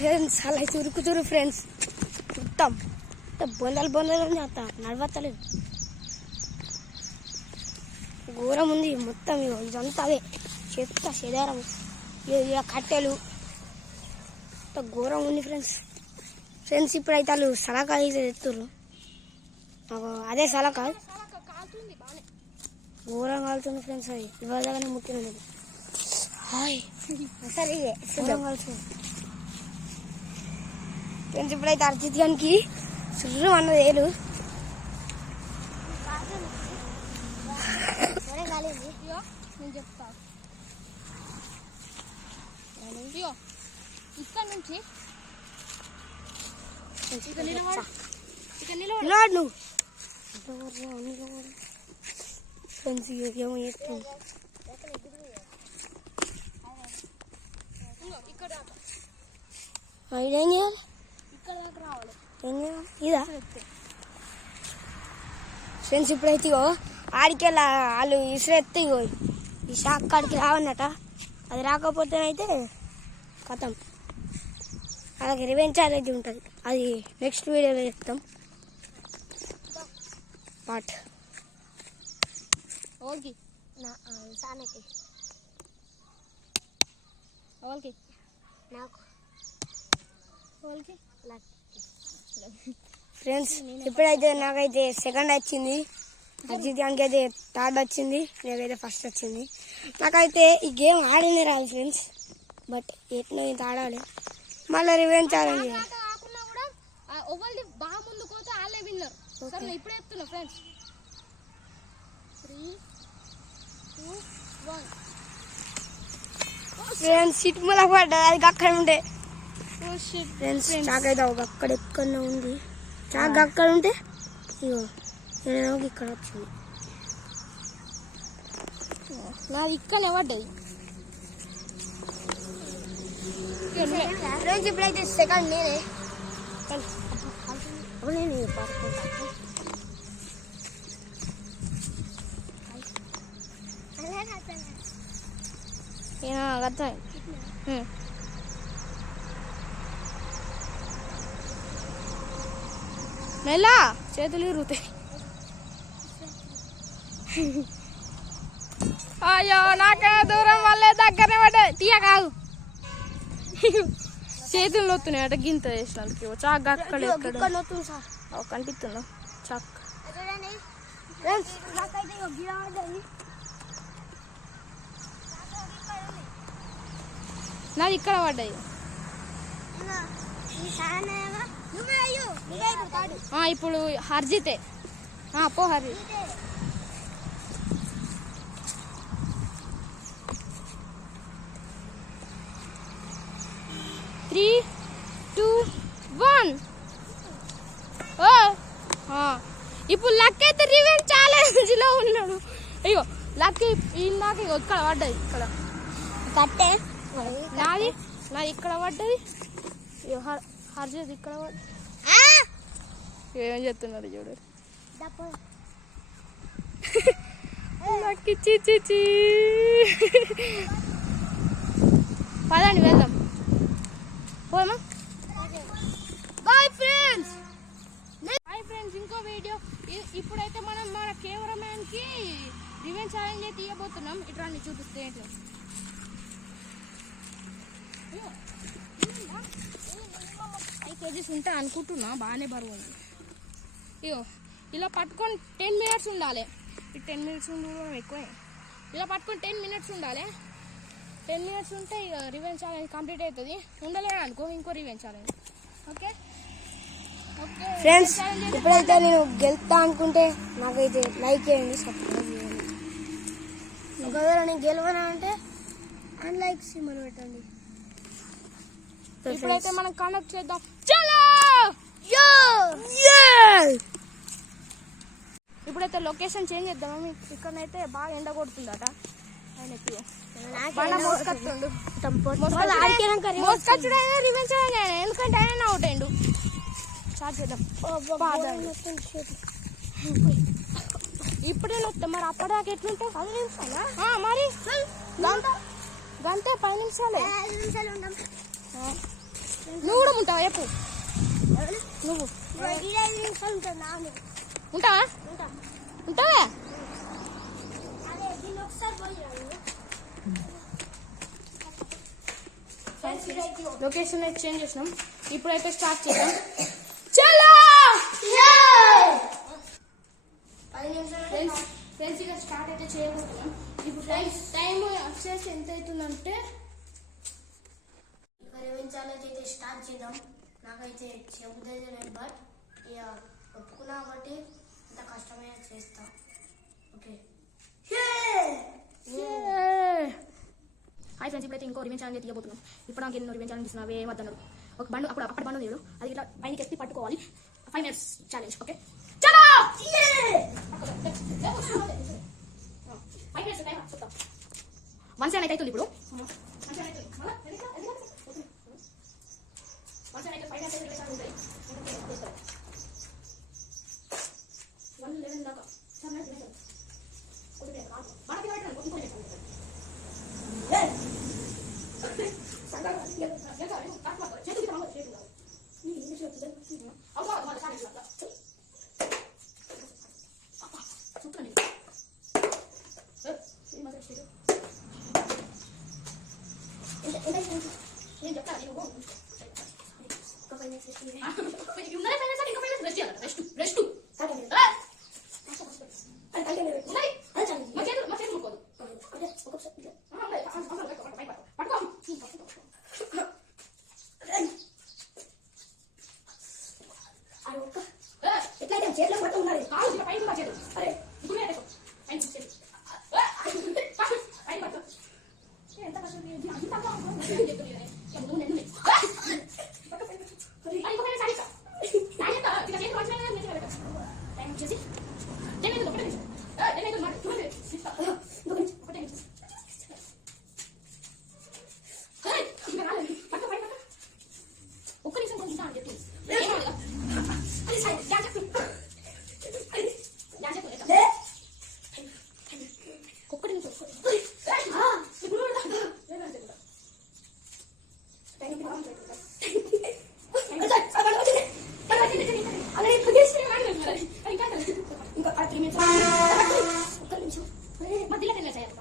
friends అలా చురుకుతురు friends మొత్తం బొందలు బొందలు చేస్తా నడవత్తలేదు ఘోరం ఉంది మొత్తం ఇదంతా అవే చెత్త చెదారం ఇలా కట్టెలు ఘోరం ఉంది ఫ్రెండ్స్ ఇప్పుడైతే వాళ్ళు సలకా అయితే తెస్తుర్రు అదే సలకా ఘోరం కాలుతుంది ఫ్రెండ్స్ అది ఇవాళగానే ముట్టినది అసలు ఘోరం కాలుతుంది ఫ్రెండ్స్ ఇప్పుడైతే అర్జిత్ గారికి సుర్రు అన్నది ఏలు నేను చెప్తా ఇక్కడ నుంచి ఫ్రెండ్స్ ఏమో చేస్తాను ఇక్కడ ఏం చేయాలి ఇక్కడ దాకా రావాలి ఏం చేయాలి ఇదా ఫ్రెండ్స్ ఇప్పుడైతే ఇగో ఆడికి వాళ్ళు ఇసురెత్తే ఇగో ఈ షాక్ కాడికి రావన్నట అది రాకపోతేనైతే కథం అలాగే రివెంజ్ ఛాలెంజ్ ఉంటుంది అది నెక్స్ట్ వీడియోలో చెప్తాం పార్ట్ ఓకే సానకి ఓకే నాకు ఓకే ఫ్రెండ్స్ ఇప్పుడైతే నాకైతే సెకండ్ వచ్చింది అర్జిత్ గానికి అయితే థర్డ్ వచ్చింది నాకైతే ఫస్ట్ వచ్చింది నాకైతే ఈ గేమ్ ఆడనే రాదు ఫ్రెండ్స్ బట్ ఎట్లా ఇంత ఆడాలి మళ్ళీ రివెంజ్ ఛాలెంజ్ కాకుండా కూడా ఒకళ్ళు బాగా ముందు పోతే వాళ్ళే విన్నర్ సరే ఇప్పుడే చెప్తున్నా ఫ్రెండ్స్ 3 2 1 ఫ్రెండ్స్ సిట్ మూల పడ్డది అది అక్కడ ఉంటే ఫ్రెండ్స్ చాక్ అయితే ఒక అక్కడ ఎక్కడనే ఉంది చాక్ అక్కడ ఉంటే ఇగో నేను ఇక్కడ వచ్చింది నాది ఇక్కడ పడ్డది ఫ్రెండ్స్ ఇప్పుడైతే సెకండ్ నేనే అర్థం మెల్లా చేతులు ఇరుగుతాయి అయ్యో నాకే దూరం వల్లే దగ్గరనే పడ్డాయి తీయ కాదు చేతులు వస్తున్నాయి అట గింత చేసినందుకు చాక్ అక్కడ కనిపిస్తుందా చాక్ నాది ఇక్కడ పడ్డాయి ఇప్పుడు హర్జితే పో హరి 3 2 1 ఇప్పుడు లక్ అయితే రివెంజ్ ఛాలెంజ్ లో ఉన్నాడు అయ్యో లక్ ఇందాక ఇక్కడ పడ్డది ఇక్కడ కట్టే నాది ఇక్కడ పడ్డది హర్జిత్ ఇక్కడ పడ్డది ఏం చెప్తున్నారు చూడు లక్కి చీ పదండి వెళ్దాం పోమా బాయ్ ఫ్రెండ్స్ ఇంకో వీడియో ఇప్పుడైతే మనం మన కెమెరామ్యాన్ కి రివెంజ్ ఛాలెంజ్ అయితే తీయబోతున్నాం ఇట్లా చూపిస్తే ఏంటి 5 kgs ఉంటా అనుకుంటున్నా బాగానే బరువు ఉంది ఇగో ఇలా పట్టుకొని 10 minutes ఉండాలి 10 minutes ఉండడం ఎక్కువే ఇలా పట్టుకొని 10 minutes ఉండాలి 10 minutes ఉంటే ఇక రివెంజ్ ఛాలెంజ్ కంప్లీట్ అవుతుంది ఉండలేడు అనుకో ఇంకో రివెంజ్ ఛాలెంజ్ ఓకే ఫ్రెండ్స్ ఇప్పుడైతే నేను గెలుతా అనుకుంటే నాకైతే లైక్ చేయండి సబ్స్క్రైబ్ చేయండి ఒకవేళ నేను గెలవనా అంటే అన్లైక్ సింబల్ పెట్టండి ఇప్పుడైతే మనం కనెక్ట్ చేద్దాం చలో ఇప్పుడైతే లొకేషన్ చేంజ్ చేద్దాం ఇక్కడైతే బాగా ఎండ కొడుతుందట ఆయనకి ఎందుకంటే ఆయన అవుట్ అయిండు స్టార్ట్ చేద్దాం ఇప్పుడే వస్తాం మరి అప్పటిదాకా ఎట్లుంటావు 10 నిమిషాలా మరి గంట 10 నిమిషాలే నువ్వు కూడా ఉంటావా చెప్పు నువ్వు ఉంటావా ఉంటావా లొకేషన్ అయితే చేంజ్ చేసినాం ఇప్పుడైతే స్టార్ట్ చేద్దాం చలో ఫ్రెండ్స్ ఇక స్టార్ట్ అయితే చేయబోతున్నాం ఇప్పుడు టైం వచ్చేసి ఎంత అవుతుందంటే రివెంజ్ ఛాలెంజ్ అయితే స్టార్ట్ చేద్దాం నాకైతే చెబుతుంది లేదు బట్ ఇక ఒప్పుకున్నా కాబట్టి ఇంత కష్టమైన చేస్తా ఓకే హాయ్ ఫ్రెండ్స్ ఇప్పుడైతే ఇంకో రివెంజ్ ఛాలెంజ్ తీయబోతున్నాం ఇప్పుడు నాకు ఎన్నో రివెంజ్ ఛాలెంజ్ ఇస్తున్నావు ఏమద్దన్నారు ఒక బండు అప్పటి బండు తీయడు అది ఇట్లా పైనకి ఎత్తి పట్టుకోవాలి 5 minutes ఛాలెంజ్ ఓకే చలో 5 minutes టైం చెప్తాం 1 సెకండ్ అయితే అవుతుంది ఇప్పుడు 1 సెకండ్ అయితే 1 సెకండ్ అయితే 5 minutes అయితే ఉంటాయి 1:11 దాకా 7 minutes ఓకే మనకి పెట్టండి ఇంకొక నేను చెప్తాను రెస్ట్ ఎట్లయితే చేతిలో పట్టు ఉన్నది ఒక్క నిమిషం కొంచెం అని చెప్పి ఒక్కటి నిమిషం మధ్యలో చేయాలి